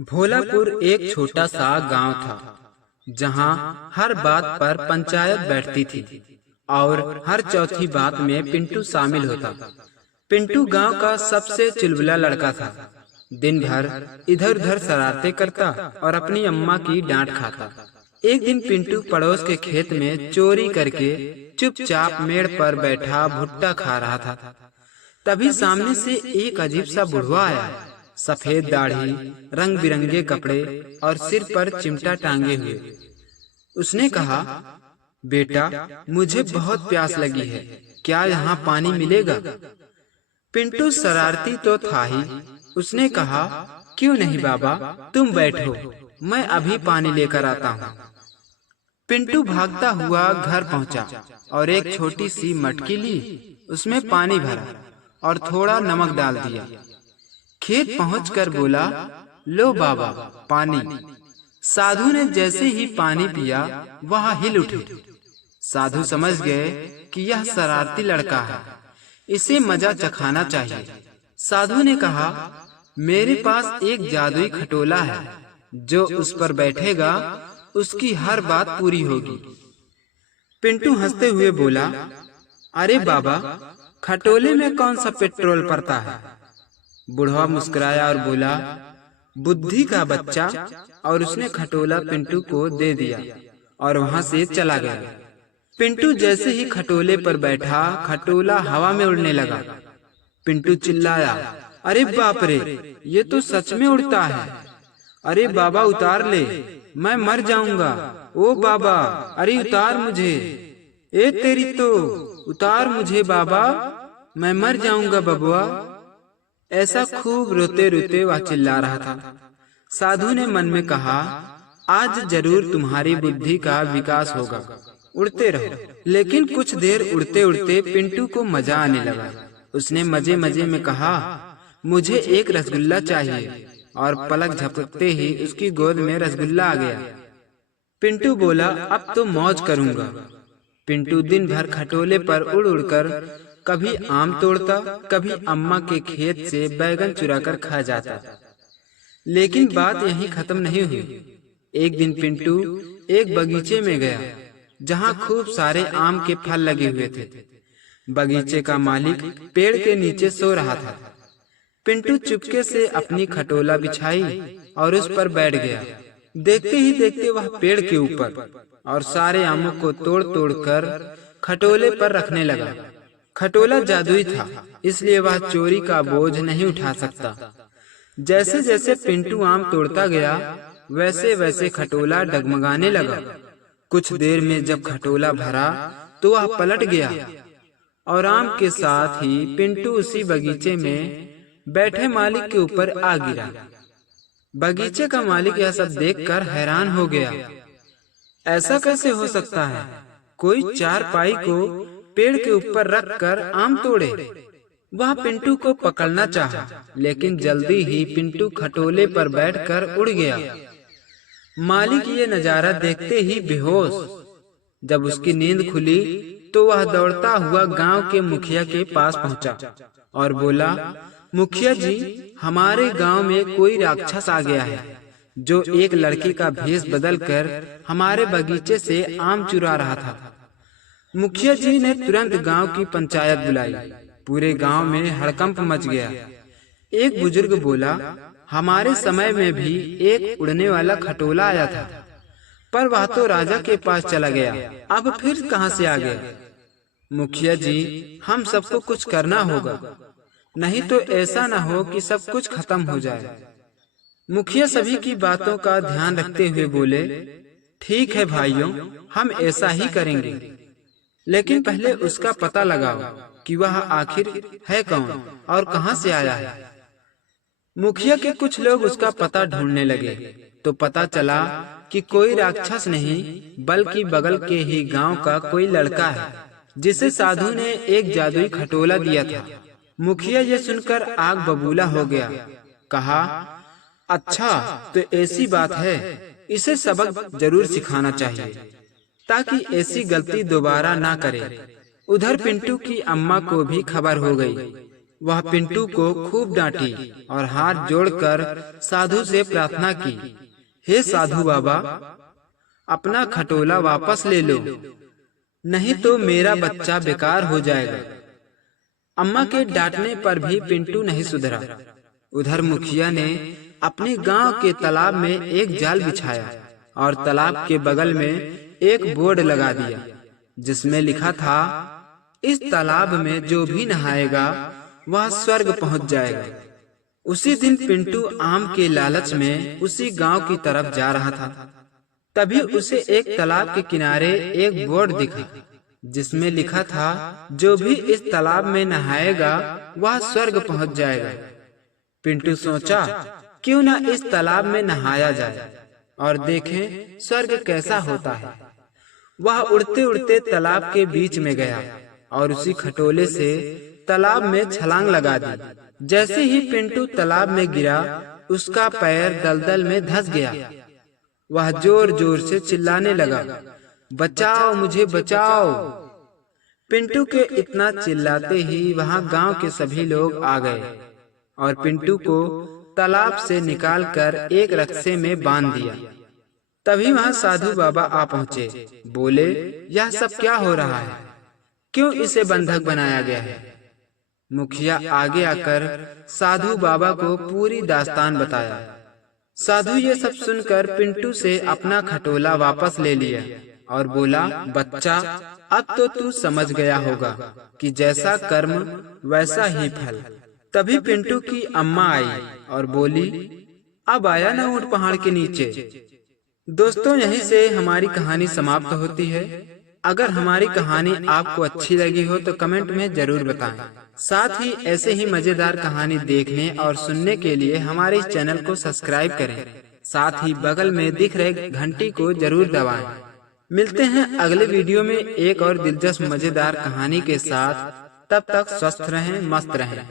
भोलापुर एक छोटा सा गांव था जहां हर बात पर पंचायत बैठती थी और हर चौथी बात में पिंटू शामिल होता। पिंटू गांव का सबसे चुलबुला लड़का था। दिन भर इधर उधर शरारतें करता और अपनी अम्मा की डांट खाता। एक दिन पिंटू पड़ोस के खेत में चोरी करके चुपचाप मेड़ पर बैठा भुट्टा खा रहा था। तभी सामने से एक अजीब सा बुढ़वा आया। सफेद दाढ़ी, रंग बिरंगे कपड़े और सिर पर चिमटा टांगे हुए। उसने कहा, बेटा मुझे बहुत प्यास लगी है, क्या यहाँ पानी मिलेगा? पिंटू शरारती तो था ही। उसने कहा, क्यों नहीं बाबा, तुम बैठो, मैं अभी पानी लेकर आता हूँ। पिंटू भागता हुआ घर पहुँचा और एक छोटी सी मटकी ली। उसमें पानी भरा और थोड़ा नमक डाल दिया। खेत पहुंचकर बोला, लो बाबा पानी। साधु ने जैसे ही पानी पिया वह हिल उठे। साधु समझ गए कि यह शरारती लड़का है, इसे मजा चखाना चाहिए। साधु ने कहा, मेरे पास एक जादुई खटोला है, जो उस पर बैठेगा उसकी हर बात पूरी होगी। पिंटू हंसते हुए बोला, अरे बाबा, खटोले में कौन सा पेट्रोल पड़ता है? बुढ़वा मुस्कुराया और बोला, बुद्धि का बच्चा। और उसने खटोला पिंटू को दे दिया और वहां से चला गया। पिंटू जैसे ही खटोले पर बैठा, खटोला हवा में उड़ने लगा। पिंटू चिल्लाया, अरे बाप रे, ये तो सच में उड़ता है। अरे बाबा उतार ले, मैं मर जाऊंगा। ओ बाबा, अरे उतार मुझे। ए तेरी तो, उतार मुझे बाबा, मैं मर जाऊंगा बबुआ। ऐसा खूब रोते रोते वह चिल्ला रहा था। साधु ने मन में कहा, आज जरूर तुम्हारी बुद्धि का विकास होगा, उड़ते रहो। लेकिन कुछ देर उड़ते उड़ते पिंटू को मजा आने लगा। उसने मजे मजे में कहा, मुझे एक रसगुल्ला चाहिए। और पलक झपकते ही उसकी गोद में रसगुल्ला आ गया। पिंटू बोला, अब तो मौज करूंगा। पिंटू दिन भर खटोले पर उड़ उड़कर कभी आम तोड़ता, कभी अम्मा के खेत से बैगन चुराकर खा जाता। लेकिन बात यहीं खत्म नहीं हुई। एक दिन पिंटू एक बगीचे में गया जहां खूब सारे आम के फल लगे हुए थे। बगीचे का मालिक पेड़ के नीचे सो रहा था। पिंटू चुपके से अपनी खटोला बिछाई और उस पर बैठ गया। देखते ही देखते वह पेड़ के ऊपर और सारे आमों को तोड़ तोड़ कर खटोले पर रखने लगा। खटोला जादुई था, इसलिए वह चोरी का बोझ नहीं उठा सकता। जैसे जैसे पिंटू आम तोड़ता गया, वैसे वैसे खटोला डगमगाने लगा। कुछ देर में जब खटोला भरा तो वह पलट गया और आम के साथ ही पिंटू उसी बगीचे में बैठे मालिक के ऊपर आ गिरा। बगीचे का मालिक यह सब देखकर हैरान हो गया। ऐसा कैसे हो सकता है? कोई चारपाई को पेड़ के ऊपर रखकर आम तोड़े। वह पिंटू को पकड़ना चाहा, लेकिन जल्दी ही पिंटू खटोले पर बैठकर उड़ गया। मालिक ये नजारा देखते ही बेहोश। जब उसकी नींद खुली तो वह दौड़ता हुआ गांव के मुखिया के पास पहुंचा और बोला, मुखिया जी, हमारे गांव में कोई राक्षस आ गया है, जो एक लड़के का भेष बदलकर हमारे बगीचे से आम चुरा रहा था। मुखिया जी ने तुरंत गांव की पंचायत बुलाई। पूरे गांव में हड़कंप मच गया। एक बुजुर्ग बोला, हमारे समय में भी एक उड़ने वाला खटोला आया था, पर वह तो राजा के पास चला गया, अब फिर कहां से आ गया? मुखिया जी, हम सबको कुछ करना होगा, नहीं तो ऐसा न हो कि सब कुछ खत्म हो जाए। मुखिया सभी की बातों का ध्यान रखते हुए बोले, ठीक है भाइयों, हम ऐसा ही करेंगे, लेकिन पहले उसका पता लगाओ कि वह आखिर है कौन और कहां से आया है। मुखिया के कुछ लोग उसका पता ढूंढने लगे तो पता चला कि कोई राक्षस नहीं, बल्कि बगल के ही गांव का कोई लड़का है, जिसे साधु ने एक जादुई खटोला दिया था। मुखिया ये सुनकर आग बबूला हो गया। कहा, अच्छा तो ऐसी बात है, इसे सबक जरूर सिखाना चाहिए ताकि ऐसी गलती दोबारा ना करे। उधर पिंटू की अम्मा को भी खबर हो गई। वह पिंटू को खूब डांटी और हाथ जोड़कर साधु से प्रार्थना की, हे साधु बाबा, अपना खटोला वापस ले लो, नहीं तो मेरा बच्चा बेकार हो जाएगा। अम्मा के डांटने पर भी पिंटू नहीं सुधरा। उधर मुखिया ने अपने गांव के तालाब में एक जाल बिछाया और तालाब के बगल में एक बोर्ड लगा दिया जिसमें लिखा था, इस तालाब में जो भी नहाएगा वह स्वर्ग पहुंच जाएगा। उसी दिन पिंटू आम के लालच में उसी गांव की तरफ जा रहा था। तभी उसे एक तालाब के किनारे एक बोर्ड दिखा जिसमें लिखा था, जो भी इस तालाब में नहाएगा वह स्वर्ग पहुंच जाएगा। पिंटू सोचा, क्यों न इस तालाब में नहाया जाए और देखें स्वर्ग कैसा होता है। वह उड़ते उड़ते तालाब के बीच में गया और उसी खटोले से तालाब में छलांग लगा दी। जैसे ही पिंटू तालाब में गिरा, उसका पैर दलदल में धंस गया। वह जोर जोर से चिल्लाने लगा, बचाओ मुझे बचाओ। पिंटू के इतना चिल्लाते ही वहां गांव के सभी लोग आ गए और पिंटू को तालाब से निकालकर एक रस्से में बांध दिया। तभी वहां साधु बाबा आ पहुंचे। बोले, यह सब क्या हो रहा है? क्यों इसे बंधक बनाया गया है? मुखिया आगे आकर साधु बाबा को पूरी दास्तान बताया। साधु ये सब सुनकर पिंटू से अपना खटोला वापस ले लिया और बोला, बच्चा, अब तो तू समझ गया होगा कि जैसा कर्म वैसा ही फल। तभी पिंटू की अम्मा आई और बोली, अब आया ना ऊंट पहाड़ के नीचे। दोस्तों, यहीं से हमारी कहानी समाप्त होती है। अगर हमारी कहानी आपको अच्छी लगी हो तो कमेंट में जरूर बताएं। साथ ही ऐसे ही मजेदार कहानी देखने और सुनने के लिए हमारे इस चैनल को सब्सक्राइब करें। साथ ही बगल में दिख रहे घंटी को जरूर दबाएं। मिलते हैं अगले वीडियो में एक और दिलचस्प मजेदार कहानी के साथ। तब तक स्वस्थ रहें, मस्त रहें।